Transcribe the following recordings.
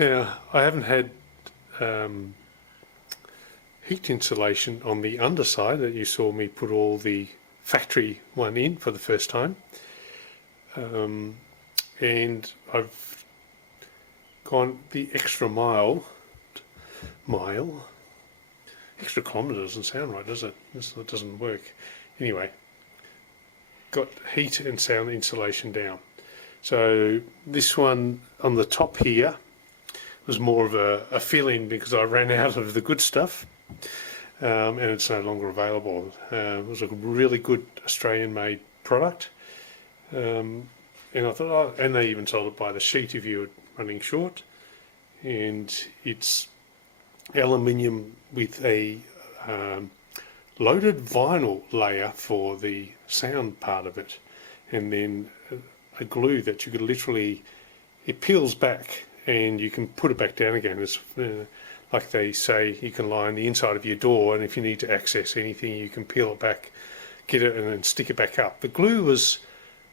Now, I haven't had heat insulation on the underside that you saw me put all the factory one in for the first time. And I've gone the extra extra kilometre doesn't sound right, does it? It doesn't work. Anyway, got heat and sound insulation down. So this one on the top here was more of a fill-in because I ran out of the good stuff, and it's no longer available. It was a really good Australian-made product, and I thought, oh, and they even sold it by the sheet if you were running short. And it's aluminium with a loaded vinyl layer for the sound part of it, and then a glue that you could literally, it peels back and you can put it back down again. It's like they say, you can line the inside of your door, and if you need to access anything, you can peel it back, get it, and then stick it back up. The glue was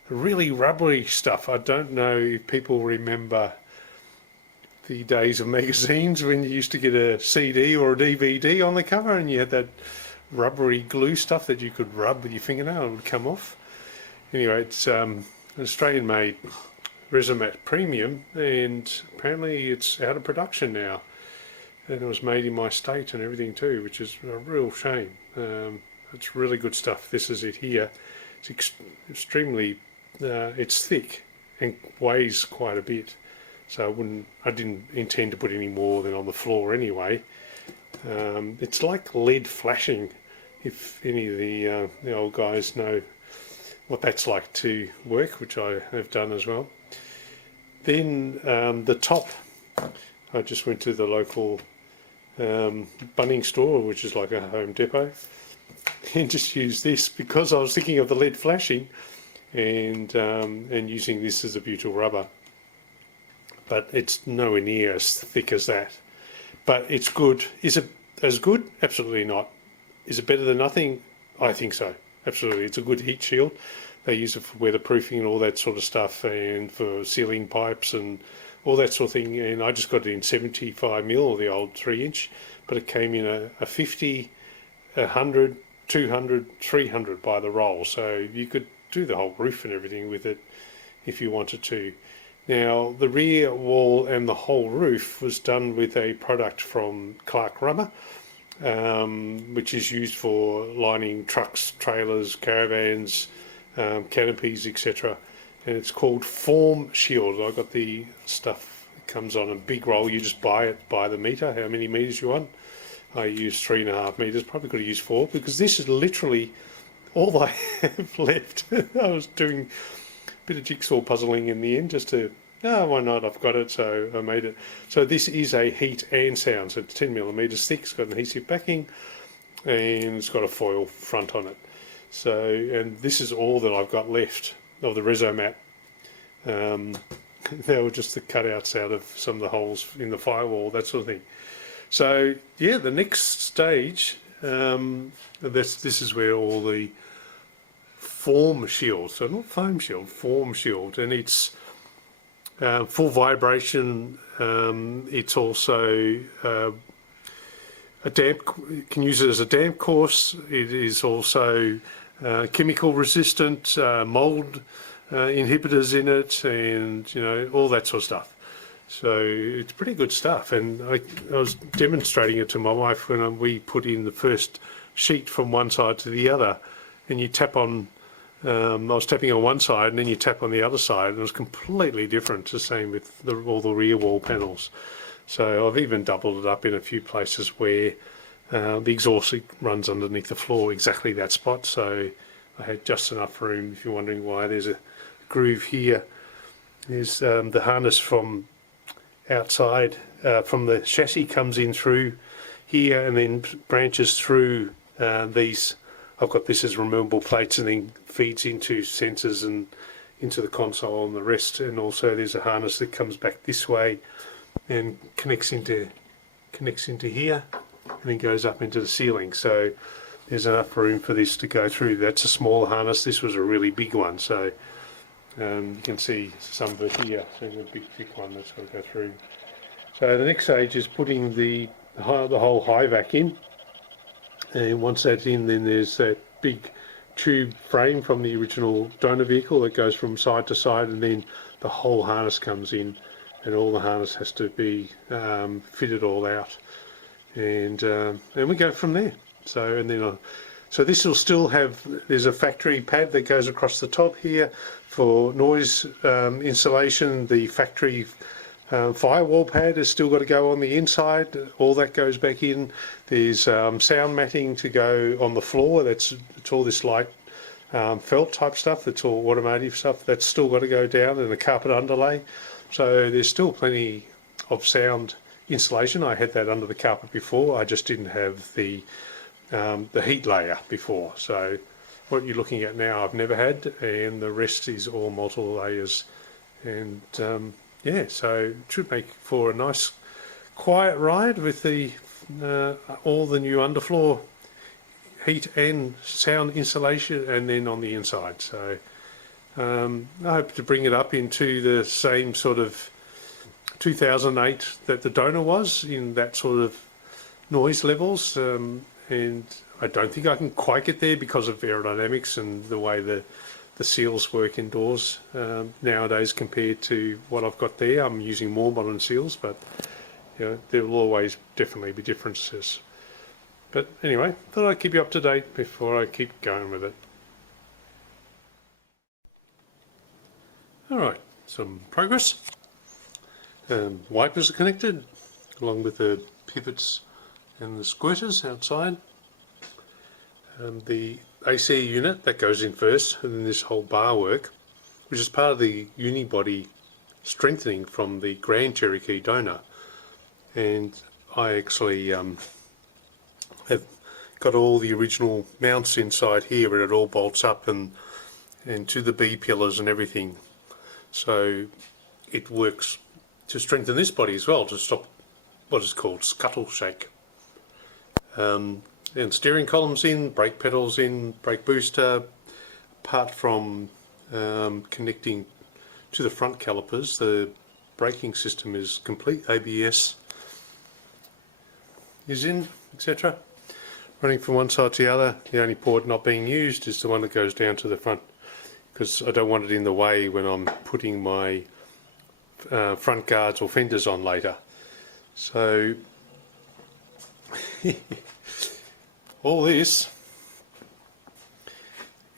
really rubbery stuff. I don't know if people remember the days of magazines when you used to get a CD or a DVD on the cover and you had that rubbery glue stuff that you could rub with your fingernail and it would come off. Anyway, it's an Australian-made Resomat Premium, and apparently it's out of production now. And it was made in my state and everything too, which is a real shame. It's really good stuff. This is it here. It's extremely, it's thick and weighs quite a bit. So I didn't intend to put any more than on the floor anyway. It's like lead flashing, if any of the old guys know what that's like to work, which I have done as well. Then the top, I just went to the local Bunnings store, which is like a Home Depot, and just used this because I was thinking of the lead flashing, and using this as a butyl rubber. But it's nowhere near as thick as that. But it's good. Is it as good? Absolutely not. Is it better than nothing? I think so. Absolutely. It's a good heat shield. They use it for weatherproofing and all that sort of stuff, and for sealing pipes and all that sort of thing. And I just got it in 75mm, or the old 3-inch, but it came in a 50, 100, 200, 300 by the roll. So you could do the whole roof and everything with it if you wanted to. Now, the rear wall and the whole roof was done with a product from Clark Rubber, which is used for lining trucks, trailers, caravans, canopies, etc. And it's called Form Shield. I got the stuff that comes on a big roll. You just buy it by the metre, how many metres you want. I used 3.5 metres, probably could have used 4, because this is literally all I have left. I was doing bit of jigsaw puzzling in the end just to, why not, I've got it, so I made it. So this is a heat and sound, so it's 10mm thick, it's got an adhesive backing, and it's got a foil front on it. So, and this is all that I've got left of the Resomat. They were just the cutouts out of some of the holes in the firewall, that sort of thing. So yeah, the next stage, this is where all the Form Shield, so not foam shield, Form Shield, and it's full vibration. It's also a damp, you can use it as a damp course. It is also chemical resistant, mold inhibitors in it, and all that sort of stuff. So it's pretty good stuff, and I was demonstrating it to my wife when we put in the first sheet from one side to the other, and you tap on, I was tapping on one side and then you tap on the other side, and it was completely different. The same with all the rear wall panels. So I've even doubled it up in a few places where the exhaust runs underneath the floor, exactly that spot. So I had just enough room. If you're wondering why there's a groove here, there's the harness from outside, from the chassis, comes in through here and then branches through these. I've got this as removable plates and then feeds into sensors and into the console and the rest. And also there's a harness that comes back this way and connects into here and then goes up into the ceiling. So there's enough room for this to go through. That's a smaller harness. This was a really big one. So you can see some of it here. So there's a big thick one that's got to go through. So the next stage is putting the whole high vac in, and once that's in, then there's that big tube frame from the original donor vehicle that goes from side to side, and then the whole harness comes in, and all the harness has to be fitted all out, and we go from there. So and then so this will still have, there's a factory pad that goes across the top here for noise insulation. The factory firewall pad has still got to go on the inside. All that goes back in. There's sound matting to go on the floor. It's all this light felt type stuff. That's all automotive stuff. That's still got to go down, and a carpet underlay. So there's still plenty of sound insulation. I had that under the carpet before. I just didn't have the heat layer before. So what you're looking at now I've never had, and the rest is all multiple layers. And yeah, so it should make for a nice quiet ride with the all the new underfloor heat and sound insulation, and then on the inside. So I hope to bring it up into the same sort of 2008 that the donor was, in that sort of noise levels, and I don't think I can quite get there because of aerodynamics and the way the seals work indoors nowadays compared to what I've got there. I'm using more modern seals, but you know, there will always definitely be differences. But anyway, thought I'd keep you up to date before I keep going with it. Alright, some progress. Wipers are connected, along with the pivots and the squirters outside. The AC unit, that goes in first, and then this whole bar work, which is part of the unibody strengthening from the Grand Cherokee donor. And I actually have got all the original mounts inside here, and it all bolts up and to the B pillars and everything. So it works to strengthen this body as well, to stop what is called scuttle shake. And steering columns in, brake pedals in, brake booster. Apart from connecting to the front calipers, the braking system is complete. ABS is in, etc. Running from one side to the other. The only port not being used is the one that goes down to the front, because I don't want it in the way when I'm putting my front guards or fenders on later. So all this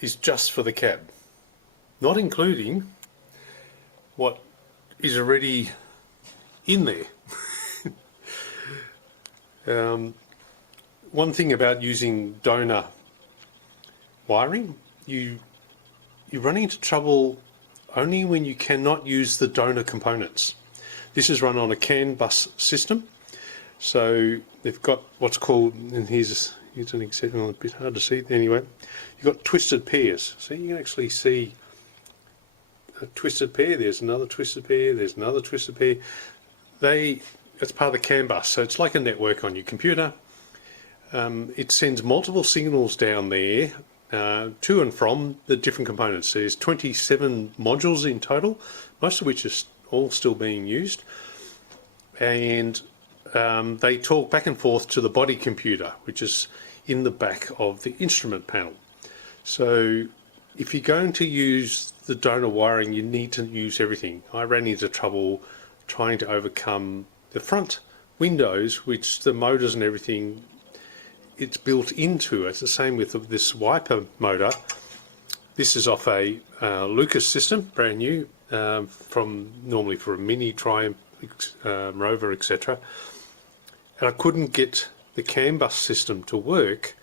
is just for the cab, not including what is already in there. One thing about using donor wiring, you run into trouble only when you cannot use the donor components. This is run on a CAN bus system, so they've got what's called, and here's an example, a bit hard to see anyway, you've got twisted pairs. So you can actually see a twisted pair, there's another twisted pair, there's another twisted pair. It's part of the CAN bus, so it's like a network on your computer. It sends multiple signals down there to and from the different components. There's 27 modules in total, most of which are all still being used, and they talk back and forth to the body computer, which is in the back of the instrument panel. So if you're going to use the donor wiring, you need to use everything. I ran into trouble trying to overcome the front windows, which the motors and everything, it's built into it. It's the same with this wiper motor. This is off a Lucas system, brand new, from normally for a Mini, Triumph, Rover, etc. And I couldn't get the CAN bus system to work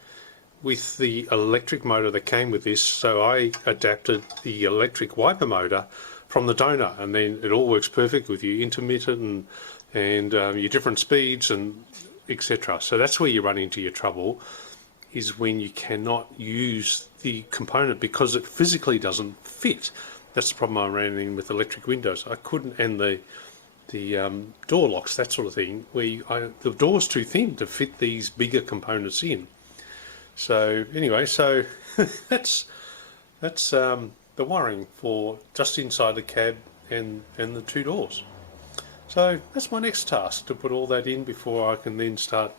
with the electric motor that came with this, so I adapted the electric wiper motor from the donor, and then it all works perfect with your intermittent and your different speeds and etc. So that's where you run into your trouble, is when you cannot use the component because it physically doesn't fit. That's the problem I ran in with electric windows. I couldn't, and the door locks, that sort of thing, where the door's too thin to fit these bigger components in. So anyway, so that's the wiring for just inside the cab and the two doors. So that's my next task, to put all that in before I can then start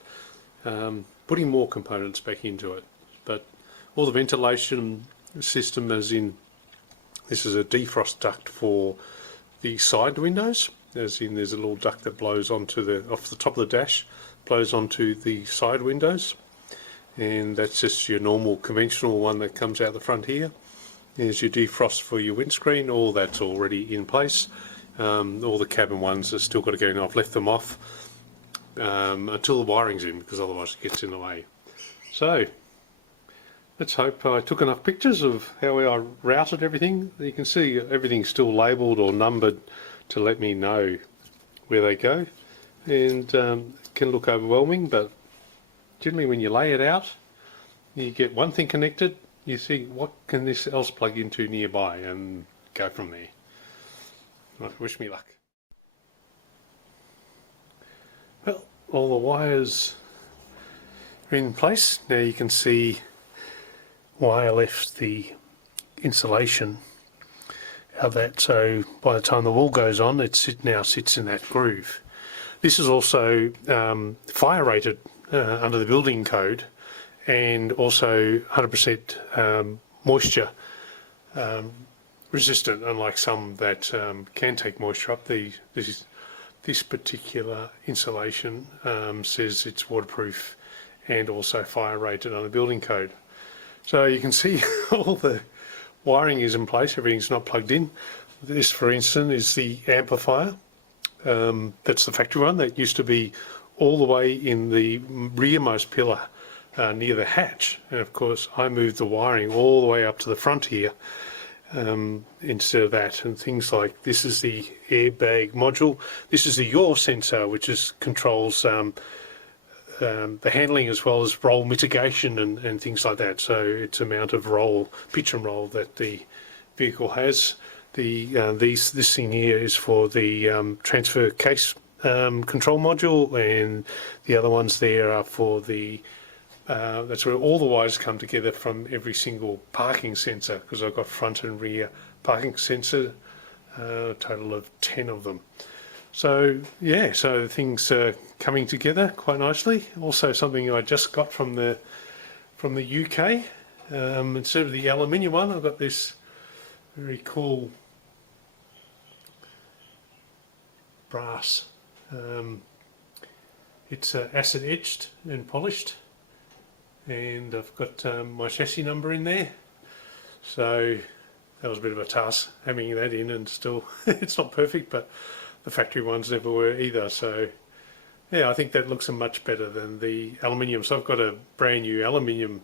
putting more components back into it. But all the ventilation system, as in this is a defrost duct for the side windows, as in there's a little duct that blows onto off the top of the dash, blows onto the side windows, and that's just your normal conventional one that comes out the front here. There's your defrost for your windscreen, all that's already in place. All the cabin ones are still got to go in. I've left them off until the wiring's in, because otherwise it gets in the way. So let's hope I took enough pictures of how I routed everything. You can see everything's still labelled or numbered to let me know where they go, and it can look overwhelming, but generally when you lay it out, you get one thing connected, you see what can this else plug into nearby, and go from there. Right, wish me luck. Well, all the wires are in place. Now you can see why I left the insulation out that, so by the time the wall goes on, it now sits in that groove. This is also fire rated under the building code, and also 100% moisture resistant, unlike some that can take moisture up. This particular insulation says it's waterproof and also fire rated under the building code. So you can see all the wiring is in place, everything's not plugged in. This, for instance, is the amplifier. That's the factory one that used to be all the way in the rearmost pillar near the hatch, and of course I moved the wiring all the way up to the front here instead of that. And things like this is the airbag module, this is the yaw sensor, which controls the handling as well as roll mitigation and things like that. So it's amount of roll, pitch and roll that the vehicle has. This thing here is for the transfer case control module, and the other ones there are for the that's where all the wires come together from every single parking sensor, because I've got front and rear parking sensor, a total of 10 of them. So yeah, so things are coming together quite nicely. Also something I just got from the UK. Instead of the aluminium one, I've got this very cool brass. It's acid etched and polished, and I've got my chassis number in there. So that was a bit of a task having that in, and still it's not perfect, but the factory ones never were either. So yeah, I think that looks much better than the aluminium. So I've got a brand new aluminium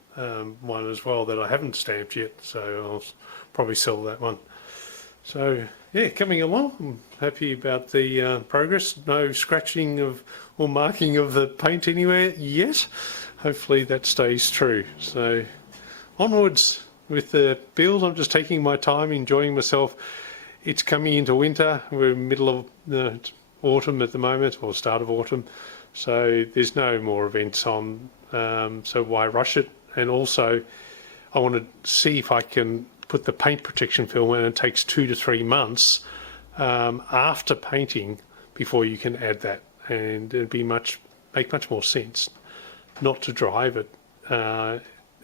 one as well that I haven't stamped yet, so I'll probably sell that one. So yeah, coming along. I'm happy about the progress. No scratching of or marking of the paint anywhere yet. Hopefully that stays true. So onwards with the build. I'm just taking my time, enjoying myself. It's coming into winter. We're in the middle of autumn at the moment, or start of autumn. So there's no more events on. So why rush it? And also, I want to see if I can put the paint protection film in. It takes 2 to 3 months after painting before you can add that, and it'd be make much more sense not to drive it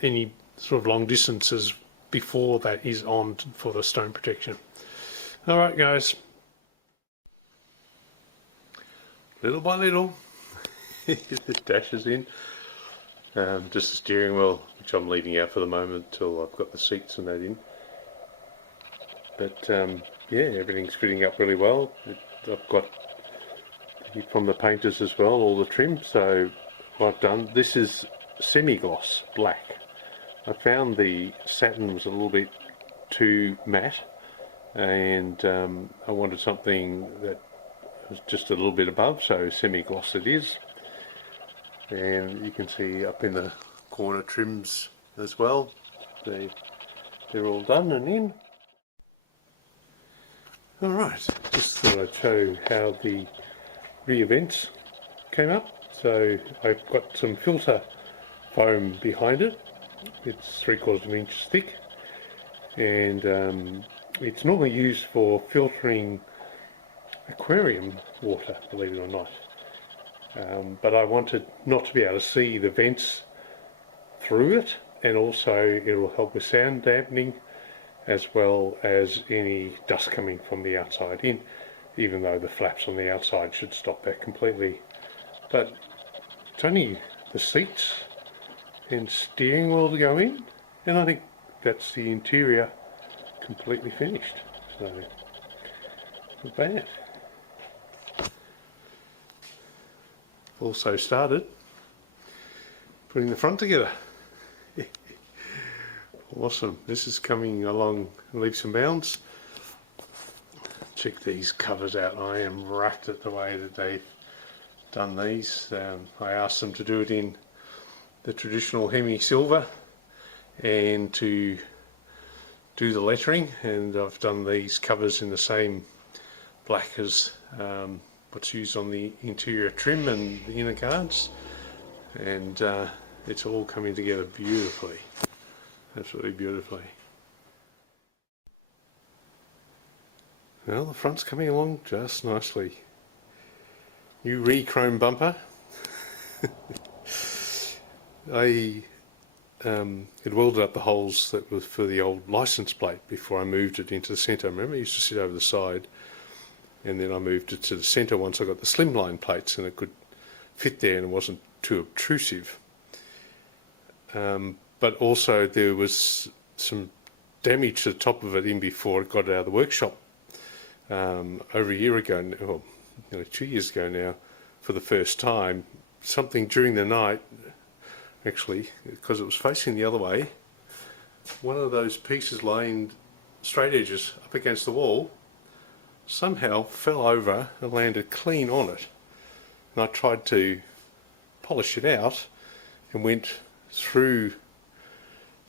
any sort of long distances before that is on for the stone protection. All right, guys. Little by little, the dash is in. Just the steering wheel, which I'm leaving out for the moment till I've got the seats and that in. But yeah, everything's fitting up really well. I've got from the painters as well all the trim. So what I've done, this is semi-gloss black. I found the satin was a little bit too matte, and I wanted something that was just a little bit above, so semi-gloss it is. And you can see up in the corner trims as well, they're all done and in. Alright, just thought I'd show how the rear vents came up. So I've got some filter foam behind it. It's 3/4 of an inch thick, and it's normally used for filtering aquarium water, believe it or not. But I wanted not to be able to see the vents through it, and also it will help with sound dampening as well as any dust coming from the outside in, even though the flaps on the outside should stop that completely. But it's only the seats and steering wheel to go in, and I think that's the interior completely finished. So, not bad. Also started putting the front together. Awesome. This is coming along leaps and bounds. Check these covers out. I am racked at the way that they've done these. I asked them to do it in the traditional Hemi silver and to do the lettering, and I've done these covers in the same black as what's used on the interior trim and the inner guards, and it's all coming together beautifully, absolutely beautifully. Well, the front's coming along just nicely. New re-chrome bumper. I had welded up the holes that were for the old license plate before I moved it into the centre. Remember, it used to sit over the side, and then I moved it to the centre once I got the slimline plates, and it could fit there and it wasn't too obtrusive. But also there was some damage to the top of it in before it got out of the workshop over a year ago, well, 2 years ago now, for the first time. Something during the night, actually, because it was facing the other way, one of those pieces laying straight edges up against the wall somehow fell over and landed clean on it. And I tried to polish it out and went through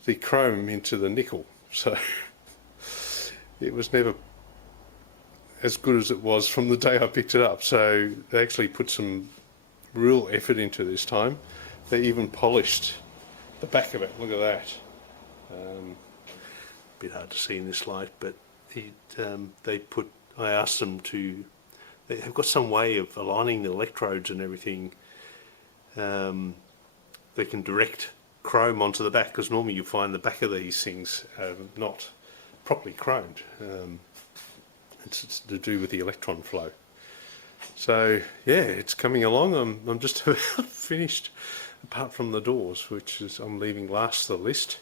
the chrome into the nickel. So it was never as good as it was from the day I picked it up. So they actually put some real effort into this time. They even polished the back of it. Look at that. A bit hard to see in this light, but I asked them to, they have got some way of aligning the electrodes and everything. They can direct chrome onto the back, because normally you find the back of these things not properly chromed. It's to do with the electron flow. So yeah, it's coming along. I'm just about finished, apart from the doors, which is I'm leaving last to the list,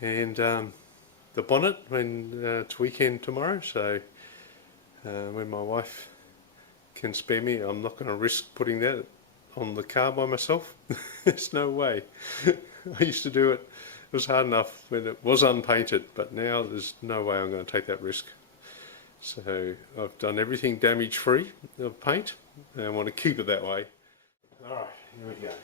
and the bonnet when it's weekend tomorrow. So when my wife can spare me, I'm not going to risk putting that on the car by myself. There's no way. I used to do it. It was hard enough when it was unpainted, but now there's no way I'm going to take that risk. So I've done everything damage free of paint, and I want to keep it that way. Alright, here we go.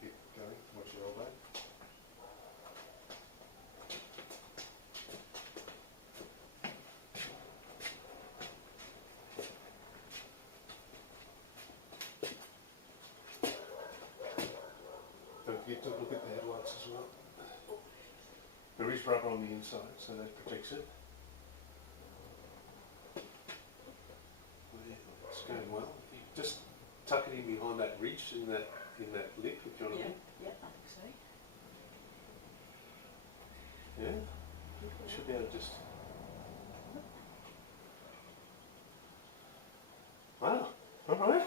Keep going, watch your elbow. Don't forget to look at the headlights as well. There is rubber on the inside, so that protects it. It's going well. You just tuck it in behind that ridge in that lip, if you want to. Yeah, I think so. Yeah? Should be able to just. Wow, alright.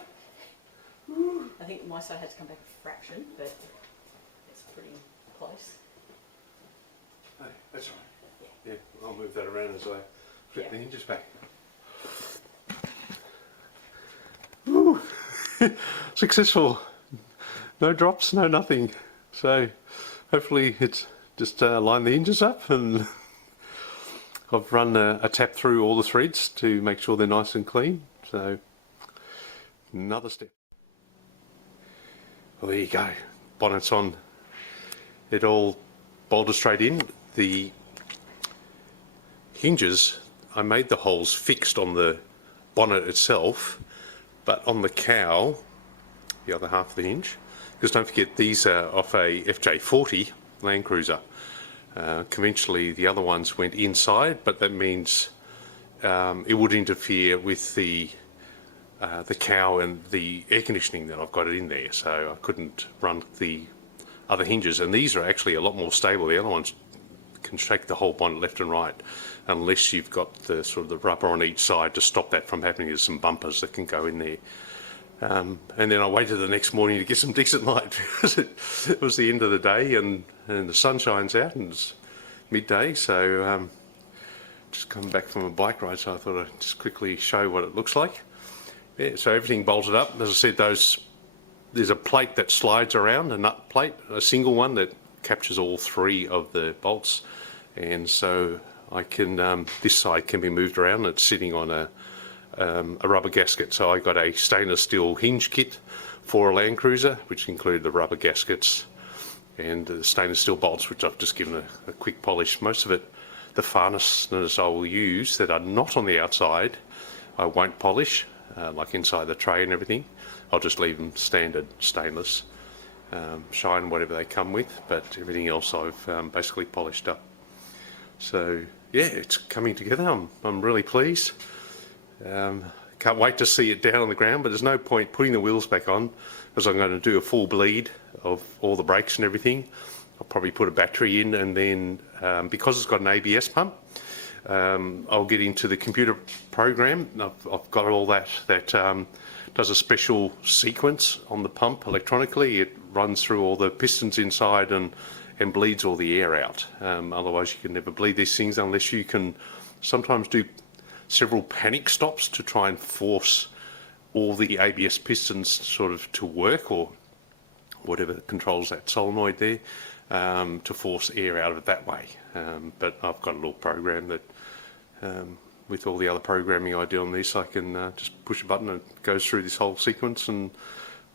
I think my side had to come back a fraction, but it's pretty close. Hey, that's right. Yeah, I'll move that around as I flip the hinges back. Woo! Successful. No drops, no nothing. So hopefully it's just line the hinges up, and I've run a tap through all the threads to make sure they're nice and clean. So another step. Well, there you go. Bonnet's on. It all bolted straight in. The hinges, I made the holes fixed on the bonnet itself, but on the cowl the other half of the hinge. Because don't forget, these are off a FJ40 Land Cruiser. Conventionally, the other ones went inside, but that means it would interfere with the cow and the air conditioning that I've got it in there, so I couldn't run the other hinges. And these are actually a lot more stable. The other ones can shake the whole bonnet left and right, unless you've got the sort of the rubber on each side to stop that from happening. There's some bumpers that can go in there. And then I waited the next morning to get some decent light because it was the end of the day and the sun shines out and it's midday. So just coming back from a bike ride, so I thought I'd just quickly show what it looks like. Yeah, so everything bolted up. As I said, there's a plate that slides around, a nut plate, a single one that captures all three of the bolts, and so I can this side can be moved around. It's sitting on a rubber gasket. So I got a stainless steel hinge kit for a Land Cruiser, which included the rubber gaskets and the stainless steel bolts, which I've just given a quick polish. Most of it, the fasteners I will use that are not on the outside, I won't polish. Like inside the tray and everything, I'll just leave them standard stainless, shine whatever they come with, but everything else I've basically polished up. So yeah, it's coming together. I'm really pleased. Can't wait to see it down on the ground, but there's no point putting the wheels back on because I'm going to do a full bleed of all the brakes and everything. I'll probably put a battery in, and then because it's got an ABS pump, I'll get into the computer program. I've got all that does a special sequence on the pump electronically. It runs through all the pistons inside and bleeds all the air out. Otherwise you can never bleed these things unless you can sometimes do several panic stops to try and force all the ABS pistons sort of to work, or whatever controls that solenoid there, to force air out of it that way. But I've got a little program that with all the other programming I do on this, I can just push a button and it goes through this whole sequence and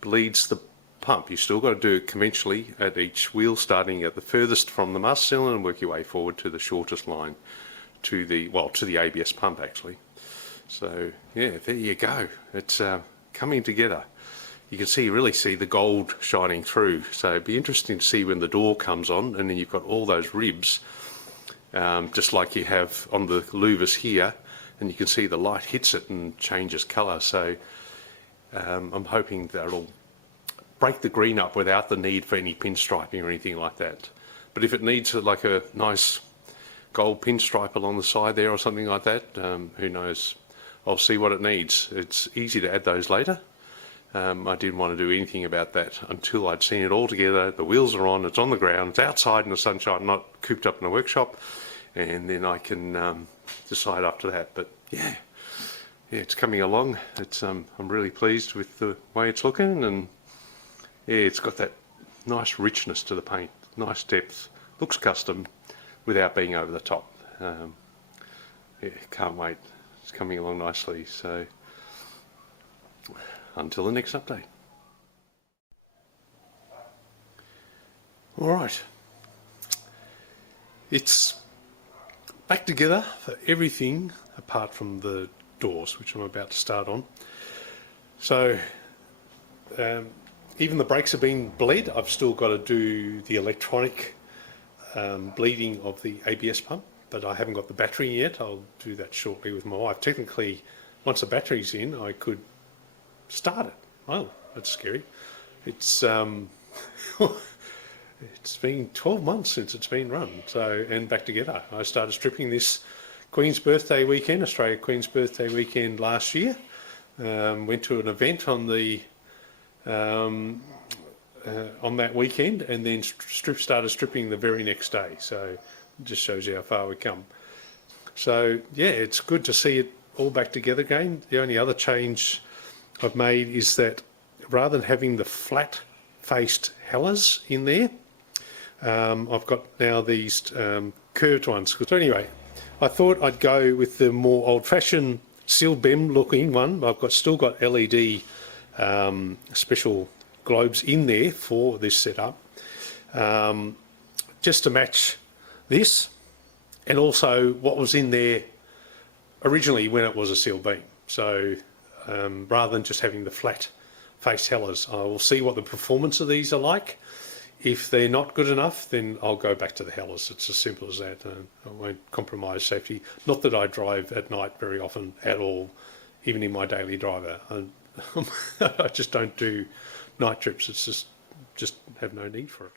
bleeds the pump. You still got to do it conventionally at each wheel, starting at the furthest from the master cylinder and work your way forward to the shortest line to the ABS pump actually. So yeah, there you go. It's coming together. You can really see the gold shining through. So it'd be interesting to see when the door comes on, and then you've got all those ribs, just like you have on the louvers here, and you can see the light hits it and changes colour. So I'm hoping that it'll break the green up without the need for any pinstriping or anything like that. But if it needs like a nice gold pinstripe along the side there or something like that, who knows? I'll see what it needs. It's easy to add those later. I didn't want to do anything about that until I'd seen it all together. The wheels are on, it's on the ground, it's outside in the sunshine, not cooped up in a workshop, and then I can decide after that. But yeah, it's coming along. It's I'm really pleased with the way it's looking, and yeah, it's got that nice richness to the paint, nice depth, looks custom without being over the top. Yeah, can't wait. It's coming along nicely. So until the next update. All right, it's back together for everything apart from the doors, which I'm about to start on. So even the brakes have been bled. I've still got to do the electronic bleeding of the ABS pump, but I haven't got the battery yet. I'll do that shortly with my wife. Technically, once the battery's in, I could start it. Oh, that's scary. It's it's been 12 months since it's been run, so, and back together. I started stripping this Queen's birthday weekend, Australia Queen's birthday weekend last year. Went to an event on the on that weekend, and then started stripping the very next day. So it just shows you how far we've come. So yeah, it's good to see it all back together again. The only other change I've made is that rather than having the flat-faced hellers in there, I've got now these curved ones. So anyway, I thought I'd go with the more old-fashioned sealed BEM looking one. I've still got LED special globes in there for this setup, just to match this, and also what was in there originally when it was a sealed beam. So rather than just having the flat face hellers. I will see what the performance of these are like. If they're not good enough, then I'll go back to the hellers. It's as simple as that. I won't compromise safety. Not that I drive at night very often at all, even in my daily driver. I just don't do night trips. It's just have no need for it.